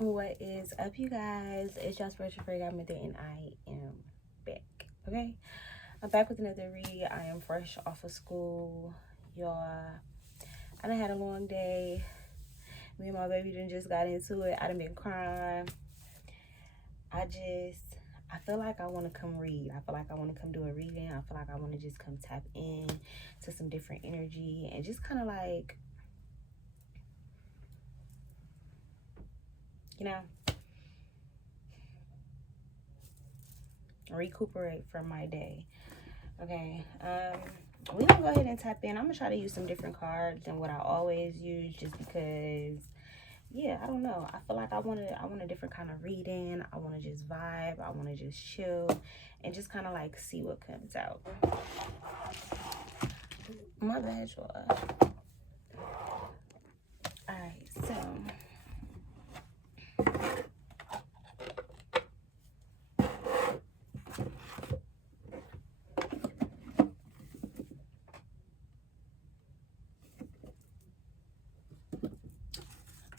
What is up, you guys? It's your spiritual friend Godmother, and I am back. Okay, I'm back with another read. I am fresh off of school, y'all. I done had a long day. Me and my baby done just got into it. I done been crying. I feel like I want to come read. I feel like I want to come do a reading. I feel like I want to just come tap in to some different energy and just kind of like, you know, recuperate from my day. Okay, we're gonna go ahead and tap in. I'm gonna try to use some different cards than what I always use, just because, yeah, I don't know, I feel like I want a different kind of reading. I want to just vibe, I want to just chill and just kind of like see what comes out. My bad, y'all. All right, so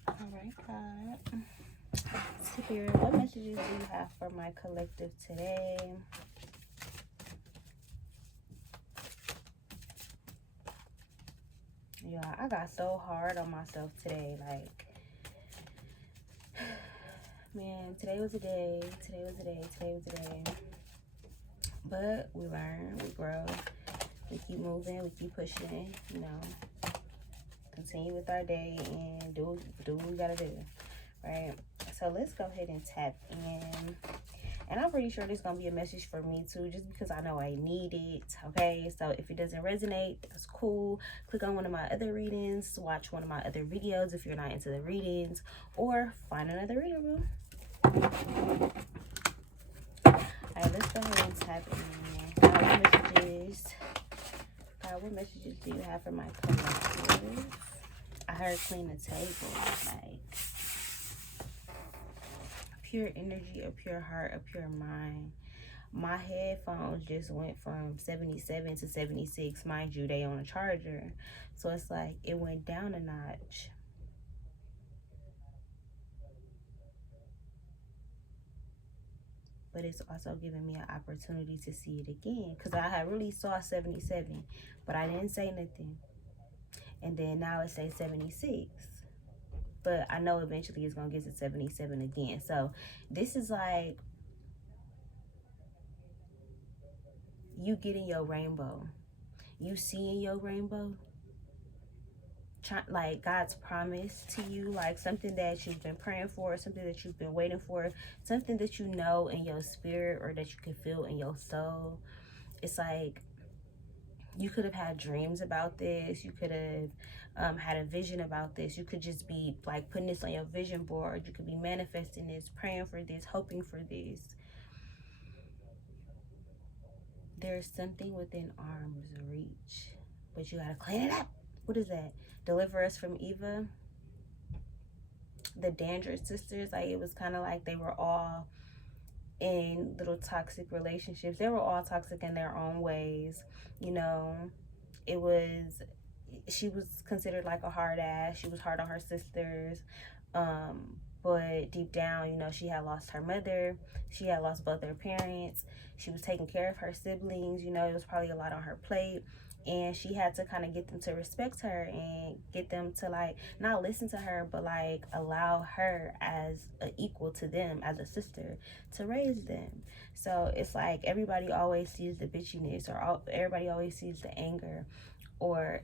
all right, God. Spirit, what messages do you have for my collective today? Yeah, I got so hard on myself today. Like, man, today was a day. But we learn, we grow, we keep moving, we keep pushing, you know, continue with our day and do what we gotta do, right? So let's go ahead and tap in. And I'm pretty sure this is gonna be a message for me too, just because I know I need it. Okay, so if it doesn't resonate, that's cool. Click on one of my other readings, watch one of my other videos if you're not into the readings, or find another reader room. Alright, let's go ahead and tap in. What messages do you have for my collective? I heard clean the table, like pure energy, a pure heart, a pure mind. My headphones just went from 77 to 76. Mind you, they on a charger. So it's like it went down a notch. But it's also giving me an opportunity to see it again. Because I had really saw 77, but I didn't say nothing. And then now it says 76. But I know eventually it's going to get to 77 again. So this is like you getting your rainbow. You seeing your rainbow. Like God's promise to you, like something that you've been praying for, something that you've been waiting for, something that you know in your spirit or that you can feel in your soul. It's like you could have had dreams about this. You could have had a vision about this. You could just be like putting this on your vision board. You could be manifesting this, praying for this, hoping for this. There's something within arm's reach, but you gotta clean it up. What is that? Deliver us from Eva. The Dandridge sisters, like it was kind of like they were all in little toxic relationships. They were all toxic in their own ways, you know. She was considered like a hard ass. She was hard on her sisters, but deep down, you know, she had lost her mother. She had lost both her parents. She was taking care of her siblings. You know, it was probably a lot on her plate, and she had to kind of get them to respect her and get them to like not listen to her, but like allow her as an equal to them, as a sister, to raise them. So it's like everybody always sees the bitchiness, or everybody always sees the anger, or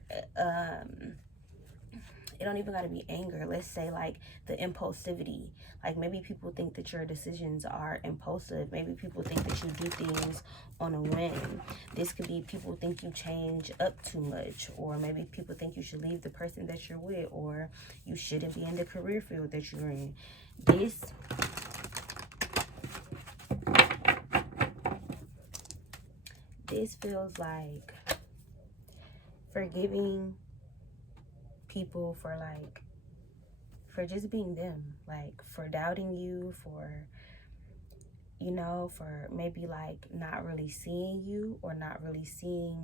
it don't even gotta be anger. Let's say like the impulsivity. Like maybe people think that your decisions are impulsive. Maybe people think that you do things on a whim. This could be people think you change up too much, or maybe people think you should leave the person that you're with, or you shouldn't be in the career field that you're in. This feels like forgiving people for just being them, like for doubting you, for, you know, for maybe like not really seeing you or not really seeing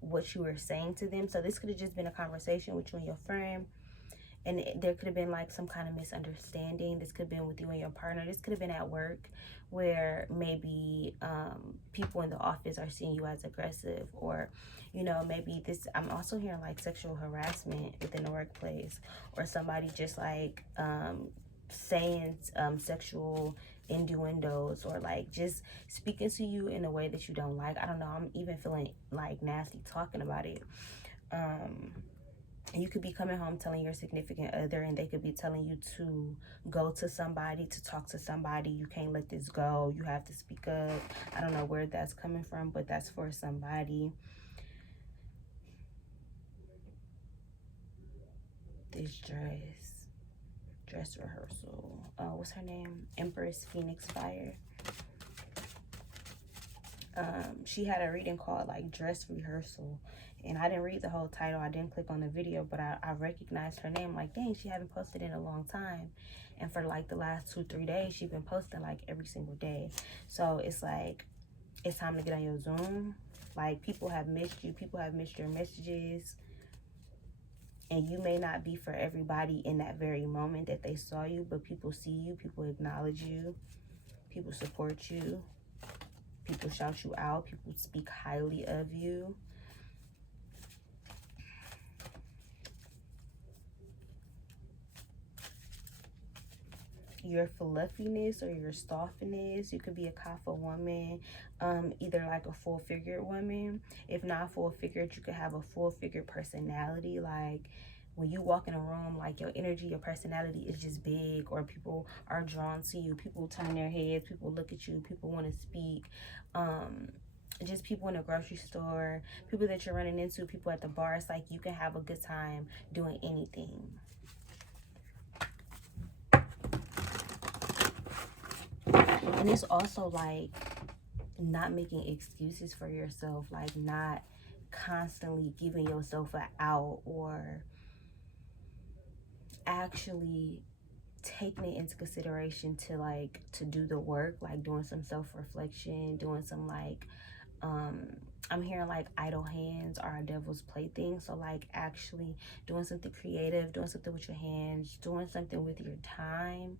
what you were saying to them. So this could have just been a conversation with you and your friend, And there could have been like some kind of misunderstanding. This could have been with you and your partner. This could have been at work, where maybe people in the office are seeing you as aggressive, or maybe this, I'm also hearing like sexual harassment within the workplace, or somebody just like saying sexual innuendos, or like just speaking to you in a way that you don't like. I don't know, I'm even feeling like nasty talking about it. And you could be coming home telling your significant other, and they could be telling you to go to somebody, to talk to somebody. You can't let this go. You have to speak up. I don't know where that's coming from, but that's for somebody. This dress rehearsal. What's her name? Empress Phoenix Fire. She had a reading called like dress rehearsal, and I didn't read the whole title. I didn't click on the video, but I recognized her name. Like, dang, she haven't posted in a long time, and for like the last 2-3 days she's been posting like every single day. So it's like, it's time to get on your Zoom. Like, people have missed you, people have missed your messages, and you may not be for everybody in that very moment that they saw you, but people see you, people acknowledge you, people support you, people shout you out, people speak highly of you. Your fluffiness or your softiness. You could be a Kapha woman, either like a full-figured woman. If not full-figured, you could have a full-figured personality. Like, when you walk in a room, like, your energy, your personality is just big, or people are drawn to you. People turn their heads, people look at you, people want to speak. Just people in a grocery store, people that you're running into, people at the bar. It's like you can have a good time doing anything. And it's also like not making excuses for yourself, like not constantly giving yourself an out, or actually taking it into consideration to do the work, like doing some self-reflection, doing some like I'm hearing like idle hands are a devil's plaything. So like actually doing something creative, doing something with your hands, doing something with your time,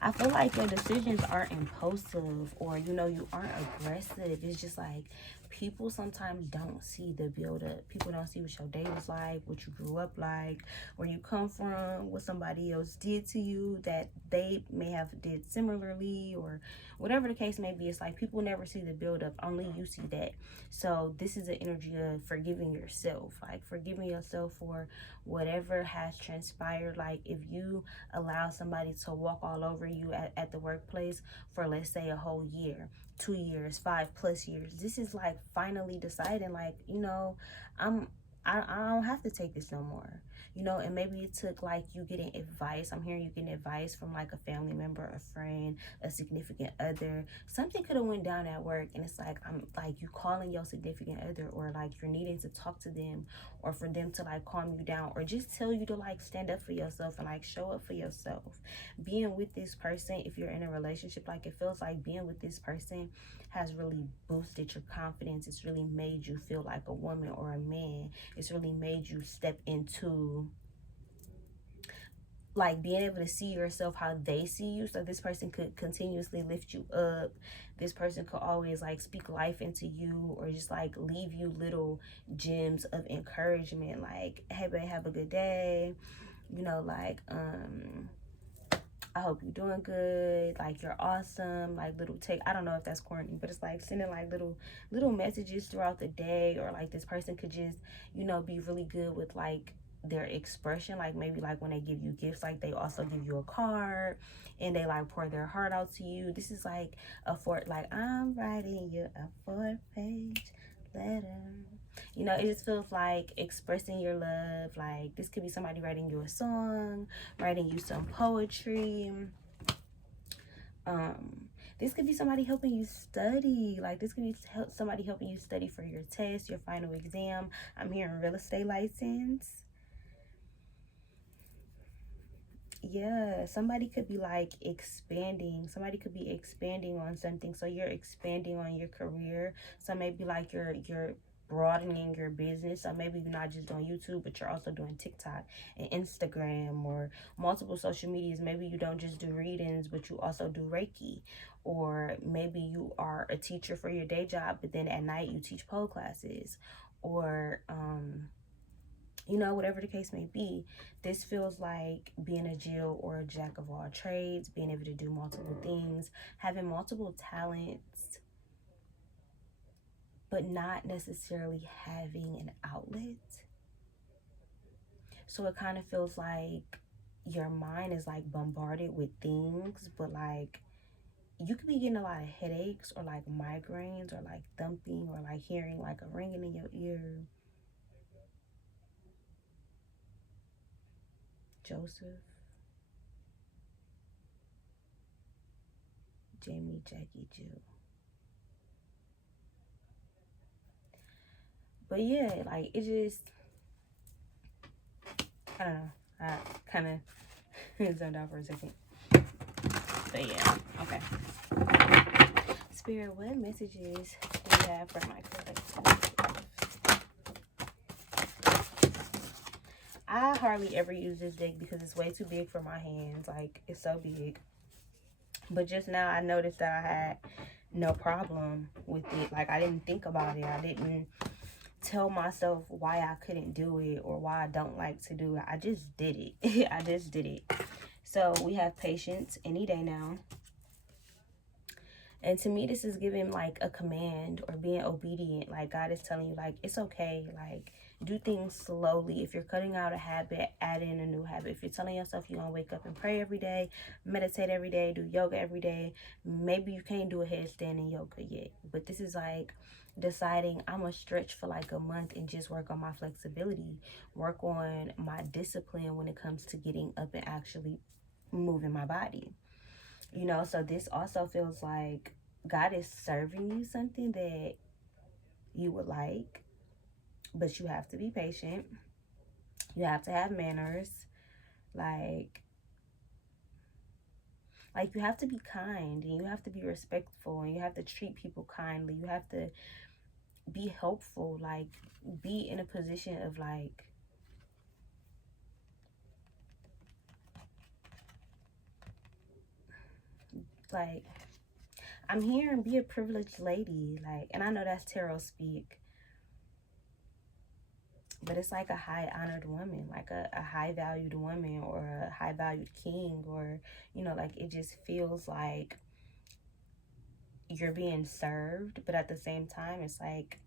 I feel like your decisions aren't impulsive, or you aren't aggressive. It's just like people sometimes don't see the build up. People don't see what your day was like, what you grew up like, where you come from, what somebody else did to you that they may have did similarly, or whatever the case may be. It's like people never see the build up, only you see that. So this is an energy of forgiving yourself, like forgiving yourself for whatever has transpired. Like, if you allow somebody to walk all over you at the workplace for, let's say, a whole year, 2 years, 5+ years, this is like finally deciding, like, I don't have to take this no more. And maybe it took like you getting advice. I'm hearing you getting advice from like a family member, a friend, a significant other. Something could have went down at work, and it's like, I'm like, you calling your significant other, or like you're needing to talk to them, or for them to like calm you down, or just tell you to like stand up for yourself and like show up for yourself. Being with this person, if you're in a relationship, like, it feels like being with this person has really boosted your confidence. It's really made you feel like a woman or a man. It's really made you step into like being able to see yourself how they see you. So this person could continuously lift you up. This person could always like speak life into you, or just like leave you little gems of encouragement, like, hey babe, have a good day, like, I hope you're doing good, like, you're awesome, like little take, I don't know if that's corny, but it's like sending like little messages throughout the day. Or like this person could just be really good with like their expression, like maybe like when they give you gifts, like they also give you a card, and they like pour their heart out to you. This is like like, I'm writing you a 4-page letter. It just feels like expressing your love. Like, this could be somebody writing you a song, writing you some poetry. This could be somebody helping you study. Like, this could be somebody helping you study for your test, your final exam. I'm hearing real estate license. Yeah, somebody could be like expanding. Somebody could be expanding on something. So you're expanding on your career. So maybe like you're broadening your business. So maybe you're not just doing YouTube, but you're also doing TikTok and Instagram or multiple social medias. Maybe you don't just do readings, but you also do Reiki. Or maybe you are a teacher for your day job, but then at night you teach pole classes. Or you know, whatever the case may be. This feels like being a Jill or a jack of all trades, being able to do multiple things, having multiple talents, but not necessarily having an outlet. So it kind of feels like your mind is like bombarded with things, but like you could be getting a lot of headaches or like migraines or like thumping or like hearing like a ringing in your ear. Joseph, Jamie, Jackie, Jill. But yeah, like it just, I don't know. I kind of zoned out for a second. But yeah, okay. Spirit, what messages do you have for my collective? I hardly ever use this deck because it's way too big for my hands. Like, it's so big. But just now I noticed that I had no problem with it. Like, I didn't think about it. I didn't tell myself why I couldn't do it or why I don't like to do it. I just did it. I just did it. So we have patience any day now. And to me, this is giving like a command or being obedient. Like God is telling you, like, it's okay. Like, do things slowly. If you're cutting out a habit, add in a new habit. If you're telling yourself you're going to wake up and pray every day, meditate every day, do yoga every day, maybe you can't do a headstand in yoga yet. But this is like deciding I'm going to stretch for like a month and just work on my flexibility, work on my discipline when it comes to getting up and actually moving my body. You know, so this also feels like God is serving you something that you would like, but you have to be patient. You have to have manners. Like you have to be kind and you have to be respectful and you have to treat people kindly. You have to be helpful, like be in a position of like I'm here and be a privileged lady. Like, and I know that's tarot speak, but it's like a high honored woman, like a high valued woman or a high valued king, or, you know, like it just feels like you're being served. But at the same time, it's like,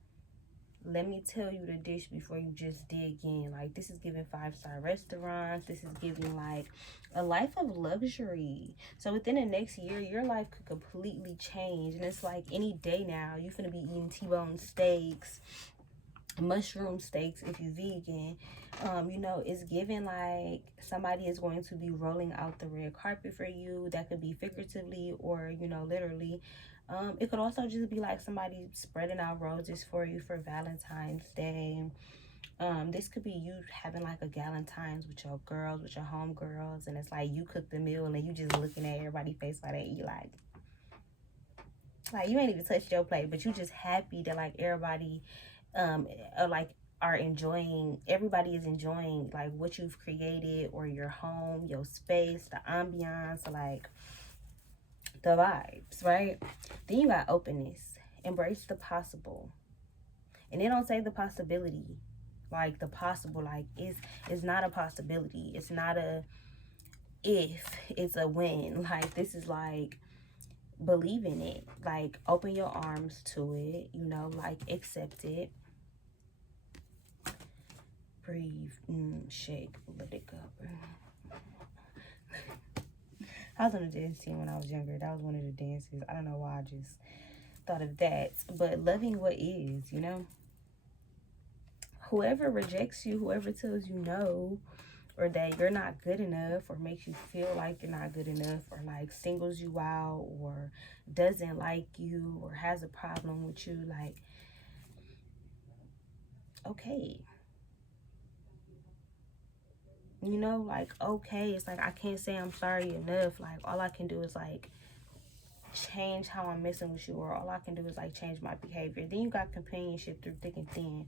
let me tell you the dish before you just dig in. Like, this is giving 5-star restaurants. This is giving like a life of luxury. So within the next year, your life could completely change. And it's like any day now, you're gonna be eating T-bone steaks, mushroom steaks if you're vegan. You know, it's giving like somebody is going to be rolling out the red carpet for you. That could be figuratively or, you know, literally. It could also just be like somebody spreading out roses for you for Valentine's Day. This could be you having like a Galentine's with your girls, with your homegirls, and it's like you cook the meal and you just looking at everybody's face while they eat. Like you ain't even touched your plate, but you just happy that like everybody are enjoying, everybody is enjoying like what you've created or your home, your space, the ambiance, like the vibes, right? Then you got openness, embrace the possible. And they don't say the possibility, like the possible, like it's not a possibility, it's not a if, it's a when. Like this is like believe in it, like open your arms to it, you know, like accept it. Breathe, shake, let it go. I was on a dance team when I was younger. That was one of the dances. I don't know why I just thought of that. But loving what is, you know. Whoever rejects you, whoever tells you no, or that you're not good enough, or makes you feel like you're not good enough, or like singles you out, or doesn't like you, or has a problem with you, like, okay. You know, like, okay. It's like I can't say I'm sorry enough. Like all I can do is like change how I'm messing with you, or all I can do is like change my behavior. Then you got companionship through thick and thin.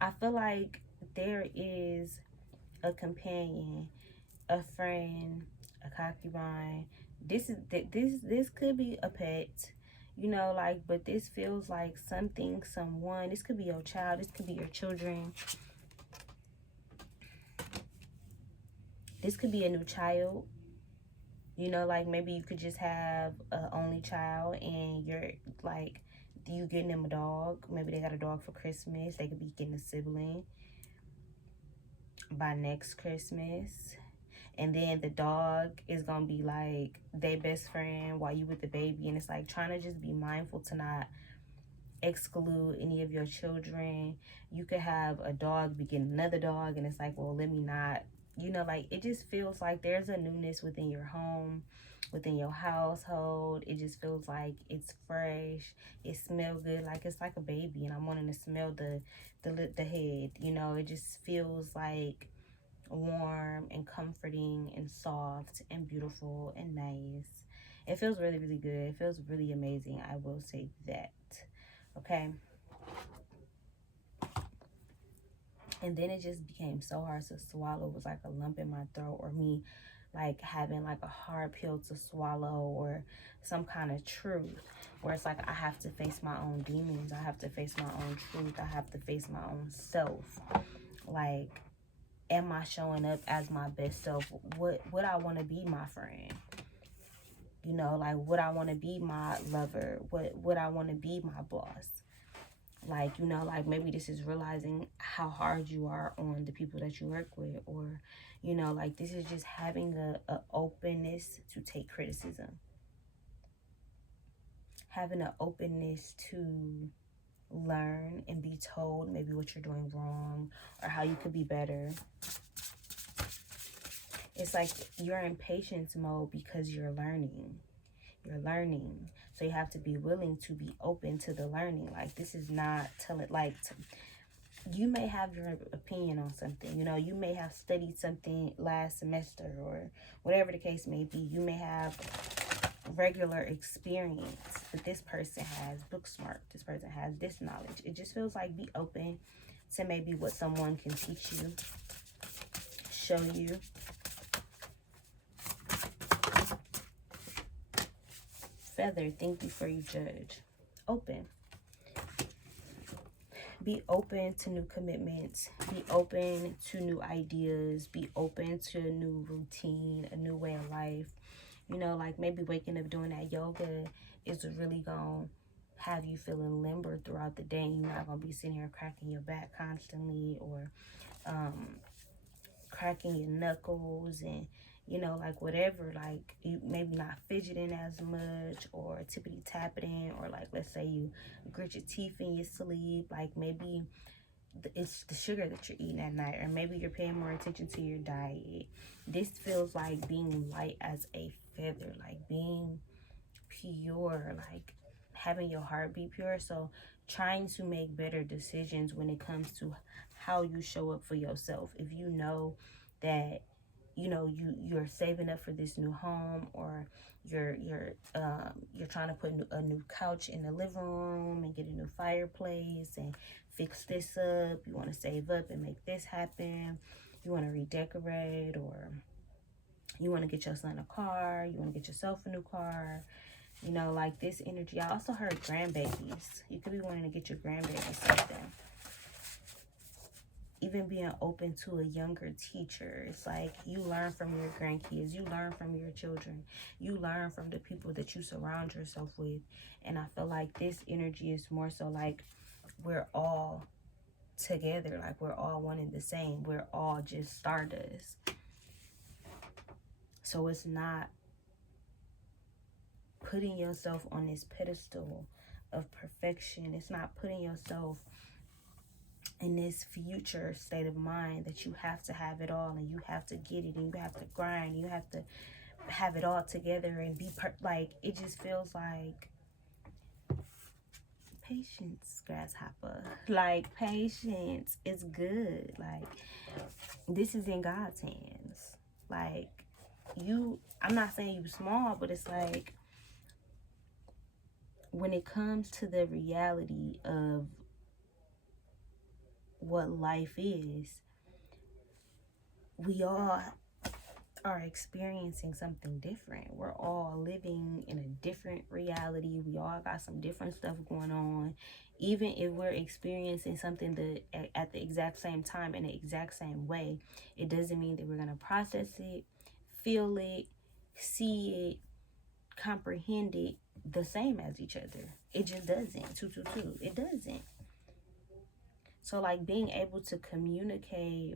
I feel like there is a companion, a friend, a concubine. This could be a pet, you know, like, but this feels like something, someone. This could be your child, this could be your children, this could be a new child. You know, like maybe you could just have an only child and you're like, you getting them a dog. Maybe they got a dog for Christmas. They could be getting a sibling by next Christmas. And then the dog is gonna be like their best friend while you with the baby. And it's like trying to just be mindful to not exclude any of your children. You could have a dog begin another dog, and it's like, well, let me not, you know, like it just feels like there's a newness within your home, within your household. It just feels like it's fresh, it smells good, like it's like a baby. And I'm wanting to smell the head, you know. It just feels like warm and comforting and soft and beautiful and nice. It feels really, really good. It feels really amazing, I will say that. Okay. And then it just became so hard to swallow. It was like a lump in my throat, or me like having like a hard pill to swallow, or some kind of truth where it's like I have to face my own demons, I have to face my own truth, I have to face my own self. Like, am I showing up as my best self? Would I want to be my friend? You know, like, would I want to be my lover? Would I want to be my boss? Like, you know, like maybe this is realizing how hard you are on the people that you work with, or, you know, like this is just having a openness to take criticism, having an openness to learn and be told maybe what you're doing wrong or how you could be better. It's like you're in patience mode because you're learning. You're learning. So you have to be willing to be open to the learning. Like, this is not telling, like, you may have your opinion on something. You know, you may have studied something last semester or whatever the case may be. You may have regular experience, but this person has book smart. This person has this knowledge. It just feels like be open to maybe what someone can teach you, show you. Feather, think before you judge. Open. Be open to new commitments. Be open to new ideas. Be open to a new routine, a new way of life. You know, like maybe waking up doing that yoga is really going to have you feeling limber throughout the day. You're not going to be sitting here cracking your back constantly, or cracking your knuckles, and you know, like whatever, like you maybe not fidgeting as much, or tippity tapping, or like let's say you grit your teeth in your sleep. Like maybe it's the sugar that you're eating at night, or maybe you're paying more attention to your diet. This feels like being light as a feather, like being pure, like having your heart be pure. So trying to make better decisions when it comes to how you show up for yourself. If you know that, you know, you're saving up for this new home, or you're trying to put a new couch in the living room and get a new fireplace and fix this up, you want to save up and make this happen, you want to redecorate, or you want to get your son a car, you want to get yourself a new car, you know, like this energy. I also heard grandbabies. You could be wanting to get your grandbaby something. Even being open to a younger teacher. It's like you learn from your grandkids. You learn from your children. You learn from the people that you surround yourself with. And I feel like this energy is more so like we're all together. Like we're all one and the same. We're all just stardust. So it's not putting yourself on this pedestal of perfection. It's not putting yourself in this future state of mind that you have to have it all, and you have to get it, and you have to grind, you have to have it all together and be like, it just feels like patience, grasshopper. Like, patience is good. Like, this is in God's hands. Like, I'm not saying you small, but it's like when it comes to the reality of what life is, we all are experiencing something different. We're all living in a different reality. We all got some different stuff going on. Even if we're experiencing something at the exact same time in the exact same way, it doesn't mean that we're going to process it, feel it, see it, comprehend it the same as each other. It just doesn't. It doesn't. So like being able to communicate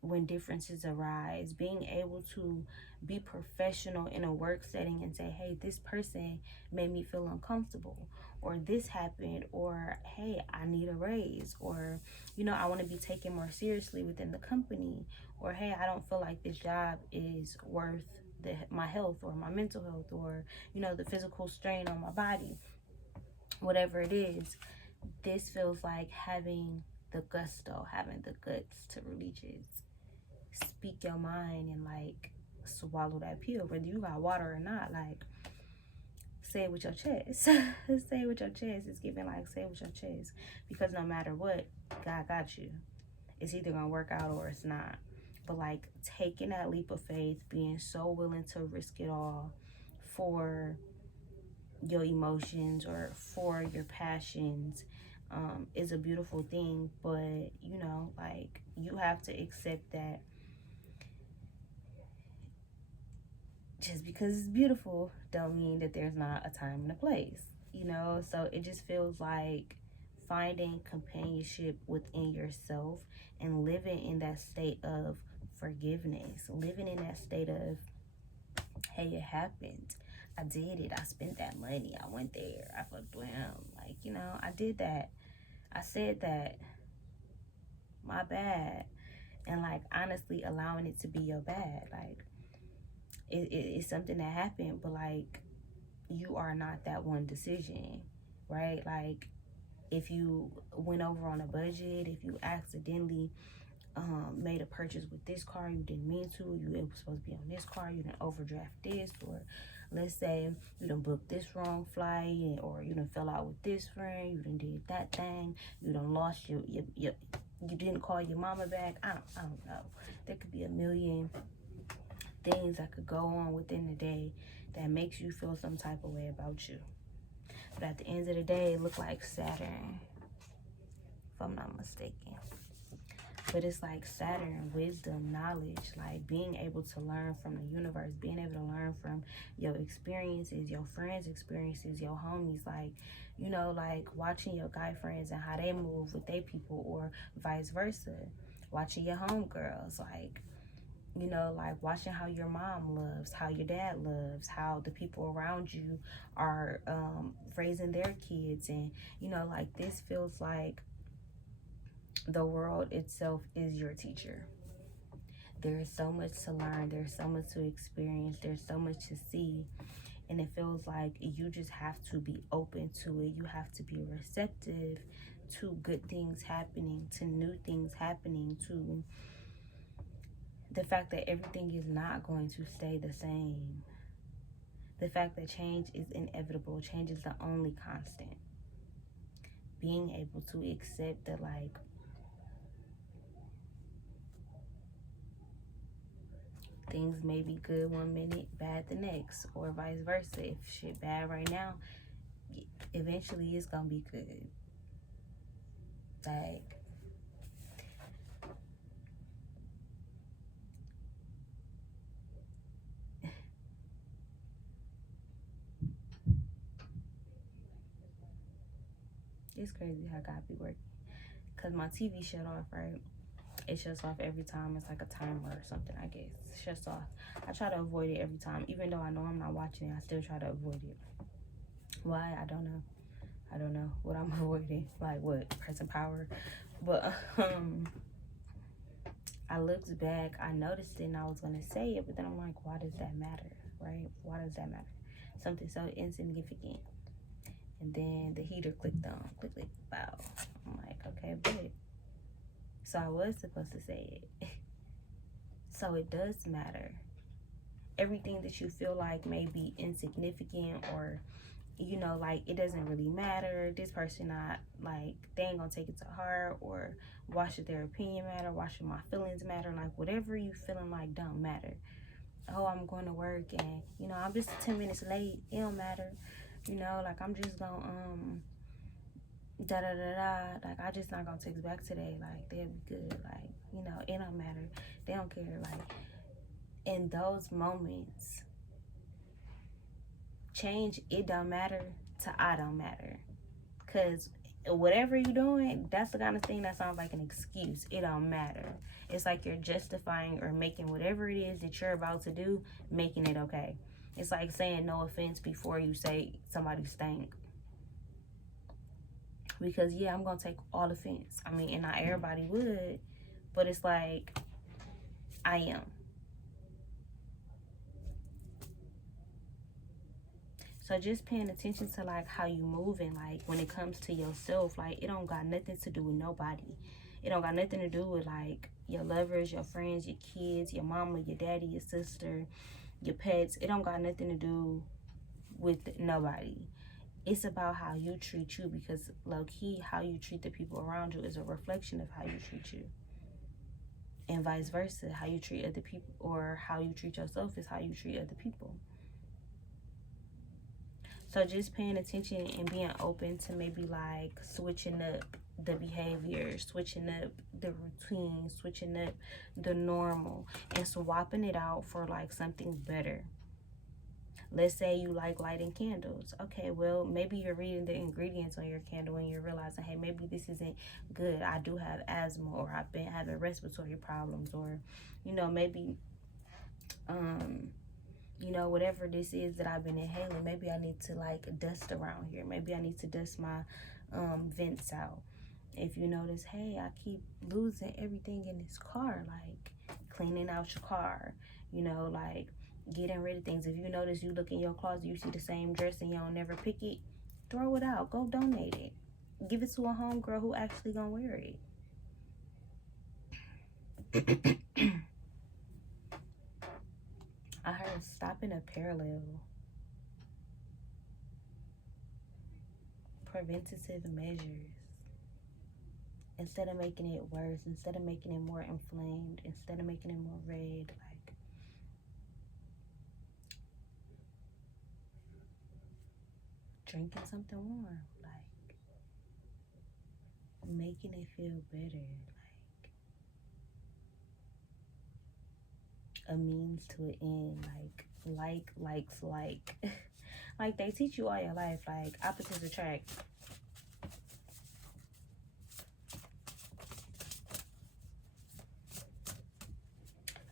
when differences arise, being able to be professional in a work setting and say, hey, this person made me feel uncomfortable, or this happened, or hey, I need a raise, or I want to be taken more seriously within the company, or hey, I don't feel like this job is worth my health or my mental health, or the physical strain on my body, whatever it is. This feels like having the gusto, having the guts to really just speak your mind and like swallow that pill, whether you got water or not. Like, say it with your chest. Say it with your chest. It's giving like, say it with your chest, because no matter what, God got you. It's either gonna work out or it's not. But like taking that leap of faith, being so willing to risk it all for your emotions or for your passions, is a beautiful thing. But like, you have to accept that just because it's beautiful don't mean that there's not a time and a place, so it just feels like finding companionship within yourself and living in that state of forgiveness, living in that state of, hey, it happened, I did it, I spent that money, I went there, I fucked with him, like, I did that, I said that, my bad. And like honestly allowing it to be your bad. Like, it's something that happened, but like, you are not that one decision, right? Like, if you went over on a budget, if you accidentally made a purchase with this car you didn't mean to, it was supposed to be on this car, you didn't overdraft this, or let's say you done booked this wrong flight, or you done fell out with this friend, you done did that thing, you done lost your you didn't call your mama back. I don't know. There could be a million things that could go on within the day that makes you feel some type of way about you. But at the end of the day, it looked like Saturn, if I'm not mistaken. But it's like Saturn, wisdom, knowledge, like being able to learn from the universe, being able to learn from your experiences, your friends' experiences, your homies, like, like watching your guy friends and how they move with their people, or vice versa. Watching your homegirls, like, like watching how your mom loves, how your dad loves, how the people around you are raising their kids. And, like, this feels like the world itself is your teacher. There is so much to learn. There's so much to experience. There's so much to see. And it feels like you just have to be open to it. You have to be receptive to good things happening, to new things happening, to the fact that everything is not going to stay the same. The fact that change is inevitable. Change is the only constant. Being able to accept that, like, things may be good one minute, bad the next, or vice versa. If shit bad right now, eventually it's gonna be good. Like, it's crazy how God be working. Cause my TV shut off, right? It shuts off every time. It's like a timer or something, I guess. It shuts off. I try to avoid it every time. Even though I know I'm not watching it, I still try to avoid it. Why? I don't know. I don't know what I'm avoiding. Like, what? Present power? But I looked back, I noticed it, and I was gonna say it, but then I'm like, why does that matter, right? Why does that matter? Something so insignificant. And then the heater clicked on. Click, click, wow. I'm like, okay, but so I was supposed to say it. So it does matter. Everything that you feel like may be insignificant or you know, like, it doesn't really matter. This person not, like, they ain't gonna take it to heart, or why should their opinion matter? Why should my feelings matter? Like, whatever you feeling like don't matter. Oh, I'm going to work and, you know, I'm just 10 minutes late. It don't matter. You know, like, I'm just gonna, da da da da. Like, I just not gonna text back today. Like, they'll be good. Like, you know, it don't matter. They don't care. Like, in those moments, change, it don't matter to I don't matter. Because whatever you're doing, that's the kind of thing that sounds like an excuse. It don't matter. It's like you're justifying or making whatever it is that you're about to do, making it okay. It's like saying no offense before you say somebody stink. Because, yeah, I'm going to take all offense. I mean, and not everybody would, but it's like, I am. So just paying attention to, like, how you moving, like, when it comes to yourself, like, it don't got nothing to do with nobody. It don't got nothing to do with, like, your lovers, your friends, your kids, your mama, your daddy, your sister, your pets. It don't got nothing to do with nobody. It's about how you treat you, because low-key, how you treat the people around you is a reflection of how you treat you. And vice versa, how you treat other people or how you treat yourself is how you treat other people. So just paying attention and being open to maybe, like, switching up the behavior, switching up the routine, switching up the normal, and swapping it out for, like, something better. Let's say you like lighting candles. Okay, well, maybe you're reading the ingredients on your candle and you're realizing, hey, maybe this isn't good. I do have asthma, or I've been having respiratory problems, or, you know, maybe, you know, whatever this is that I've been inhaling, maybe I need to, like, dust around here. Maybe I need to dust my vents out. If you notice, hey, I keep losing everything in this car, like cleaning out your car, you know, like getting rid of things. If you notice, you look in your closet, you see the same dress and you don't never pick it, throw it out. Go donate it. Give it to a homegirl who actually gonna wear it. I heard stopping a parallel. Preventative measures. Instead of making it worse, instead of making it more inflamed, instead of making it more red, like, drinking something warm, like, making it feel better, like a means to an end, likes, like, like they teach you all your life, like, opposites attract.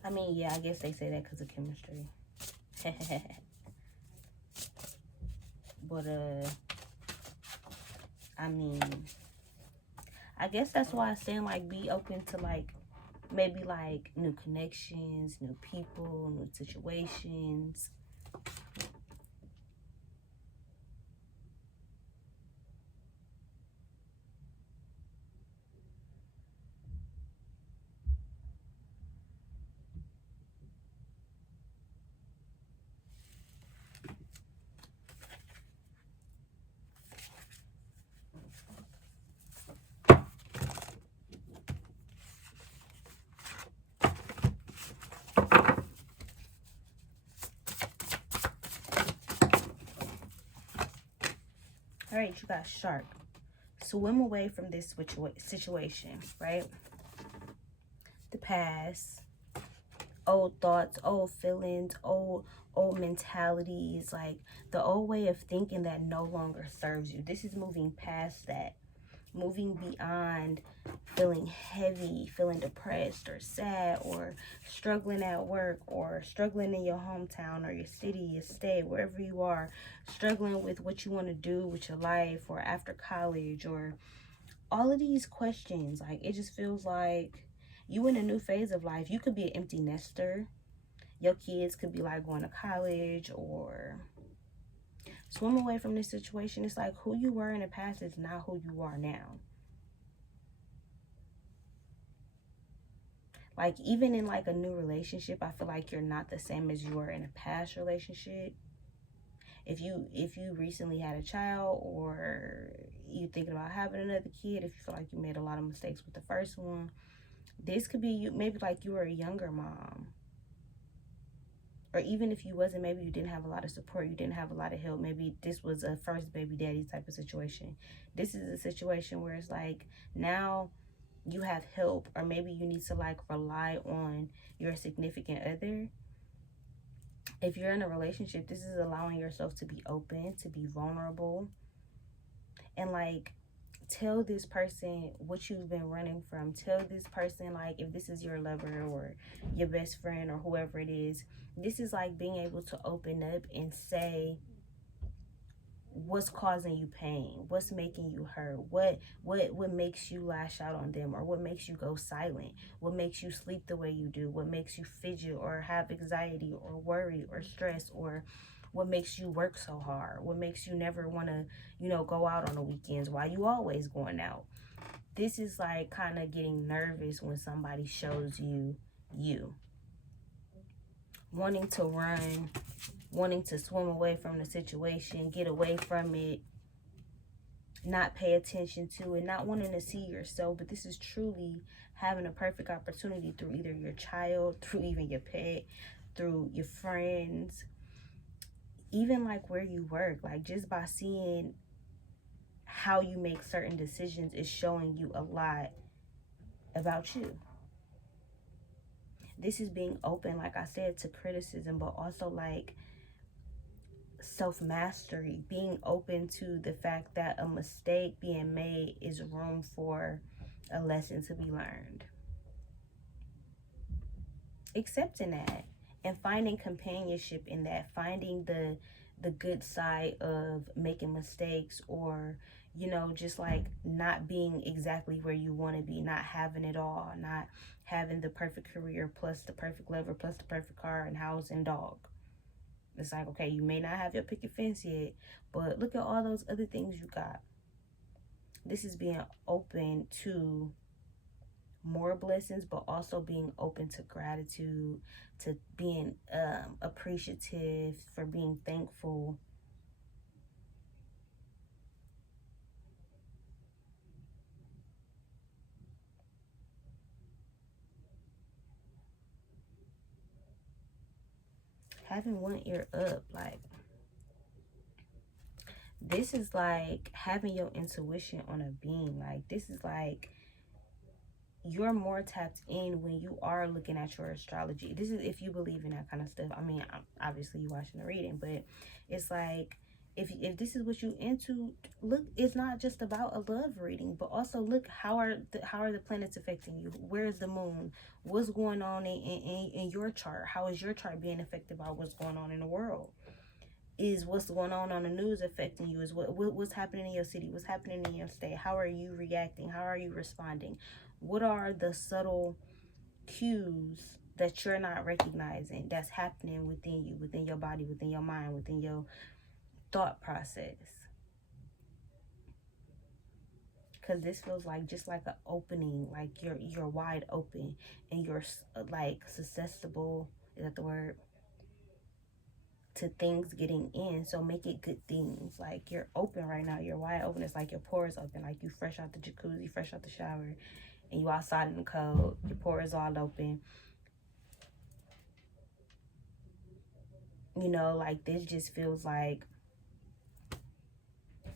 I mean, yeah, I guess they say that because of chemistry. But, I mean, I guess that's why I'm saying, like, be open to, like, maybe, like, new connections, new people, new situations. All right, you got shark. Swim away from this situation, right? The past, old thoughts, old feelings, old mentalities, like the old way of thinking that no longer serves you. This is moving past that. Moving beyond feeling heavy, feeling depressed or sad, or struggling at work, or struggling in your hometown or your city, your state, wherever you are, struggling with what you want to do with your life or after college, or all of these questions. Like, it just feels like you in a new phase of life. You could be an empty nester. Your kids could be, like, going to college, or swim away from this situation. It's like who you were in the past is not who you are now. Like, even in, like, a new relationship, I feel like you're not the same as you were in a past relationship. If you recently had a child, or you thinking about having another kid, if you feel like you made a lot of mistakes with the first one, this could be you. Maybe like you were a younger mom, or even if you wasn't, maybe you didn't have a lot of support, you didn't have a lot of help. Maybe this was a first baby daddy type of situation. This is a situation where it's like now you have help, or maybe you need to like rely on your significant other. If you're in a relationship, this is allowing yourself to be open, to be vulnerable, and like tell this person what you've been running from. Tell this person, like, if this is your lover or your best friend or whoever it is, this is like being able to open up and say what's causing you pain, what's making you hurt, what makes you lash out on them, or what makes you go silent, what makes you sleep the way you do, what makes you fidget or have anxiety or worry or stress, or what makes you work so hard, what makes you never want to, go out on the weekends, why you always going out. This is like kind of getting nervous when somebody shows you wanting to run, wanting to swim away from the situation, get away from it, not pay attention to it, not wanting to see yourself. But this is truly having a perfect opportunity through either your child, through even your pet, through your friends, even like where you work. Like just by seeing how you make certain decisions is showing you a lot about you. This is being open, like I said, to criticism, but also like self-mastery, being open to the fact that a mistake being made is room for a lesson to be learned. Accepting that and finding companionship in that, finding the good side of making mistakes, or just like not being exactly where you want to be, not having it all, not having the perfect career plus the perfect lover plus the perfect car and house and dog. It's like, okay, you may not have your picket fence yet, but look at all those other things you got. This is being open to more blessings, but also being open to gratitude, to being appreciative, for being thankful. Having one ear up, like this is like having your intuition on a beam. Like this is like you're more tapped in when you are looking at your astrology. This is if you believe in that kind of stuff. I mean, obviously you watching the reading, but it's like if this is what you into, look, it's not just about a love reading, but also look how are the planets affecting you. Where is the moon? What's going on in your chart? How is your chart being affected by what's going on in the world? Is what's going on the news affecting you? Is what's happening in your city? What's happening in your state? How are you reacting? How are you responding? What are the subtle cues that you're not recognizing that's happening within you, within your body, within your mind, within your thought process? Because this feels like just like an opening, like you're wide open, and you're like susceptible, is that the word, to things getting in. So make it good things. Like you're open right now, you're wide open. It's like your pores open, like you fresh out the jacuzzi, fresh out the shower, and you outside in the cold, your pores all open. Like this just feels like,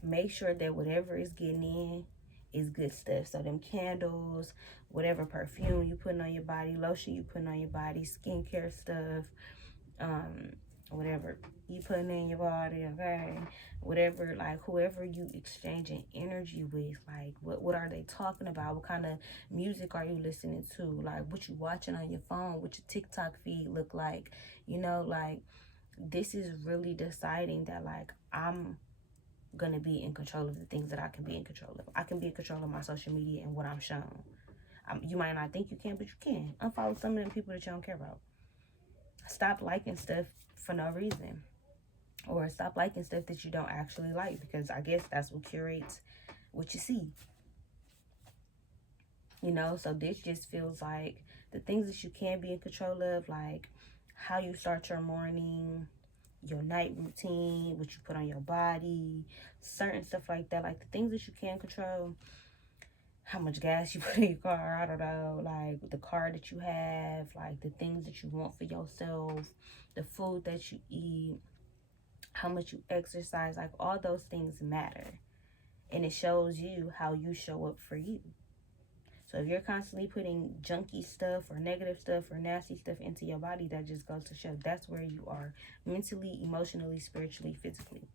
make sure that whatever is getting in is good stuff. So them candles, whatever perfume you putting on your body, lotion you putting on your body, skincare stuff, whatever you putting in your body, okay? Whatever, like whoever you exchanging energy with, like what are they talking about? What kind of music are you listening to? Like what you watching on your phone? What your TikTok feed look like? Like this is really deciding that like I'm gonna be in control of the things that I can be in control of. I can be in control of my social media and what I'm shown. You might not think you can, but you can. Unfollow some of them people that you don't care about. Stop liking stuff for no reason, or stop liking stuff that you don't actually like, because I guess that's what curates what you see. So this just feels like the things that you can be in control of, like how you start your morning, your night routine, what you put on your body, certain stuff like that, like the things that you can control. How much gas you put in your car, I don't know, like the car that you have, like the things that you want for yourself, the food that you eat, how much you exercise, like all those things matter. And it shows you how you show up for you. So if you're constantly putting junky stuff or negative stuff or nasty stuff into your body, that just goes to show that's where you are mentally, emotionally, spiritually, physically.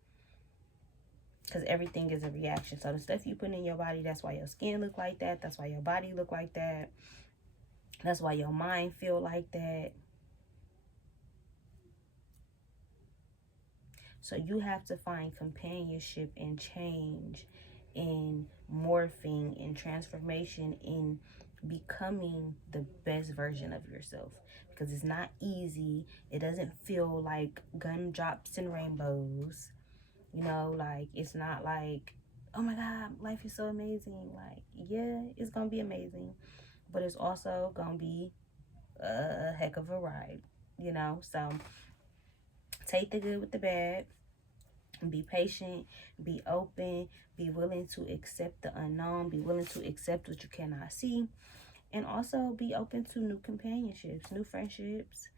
Because everything is a reaction. So the stuff you put in your body, that's why your skin look like that. That's why your body look like that. That's why your mind feel like that. So you have to find companionship and change and morphing and transformation in becoming the best version of yourself, because it's not easy. It doesn't feel like gumdrops and rainbows, you know, like it's not like, oh my god, life is so amazing. Like, yeah, it's gonna be amazing, but it's also gonna be a heck of a ride, you know. So take the good with the bad. Be patient, be open, be willing to accept the unknown, be willing to accept what you cannot see, and also be open to new companionships, new friendships.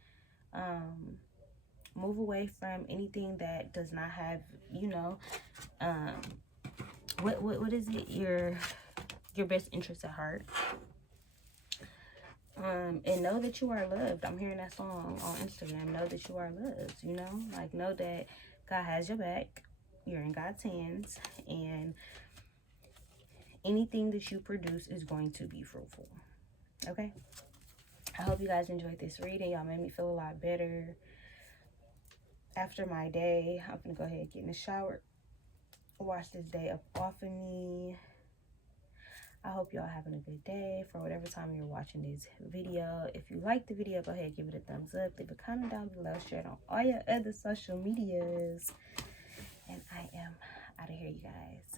Move away from anything that does not have, you know, what is it, your best interest at heart. And know that you are loved. I'm hearing that song on Instagram. Know that you are loved, you know? Like, know that God has your back. You're in God's hands. And anything that you produce is going to be fruitful. Okay? I hope you guys enjoyed this reading. Y'all made me feel a lot better. After my day, I'm going to go ahead and get in the shower. Wash this day up off of me. I hope y'all having a good day for whatever time you're watching this video. If you like the video, go ahead and give it a thumbs up. Leave a comment down below. Share it on all your other social medias. And I am out of here, you guys.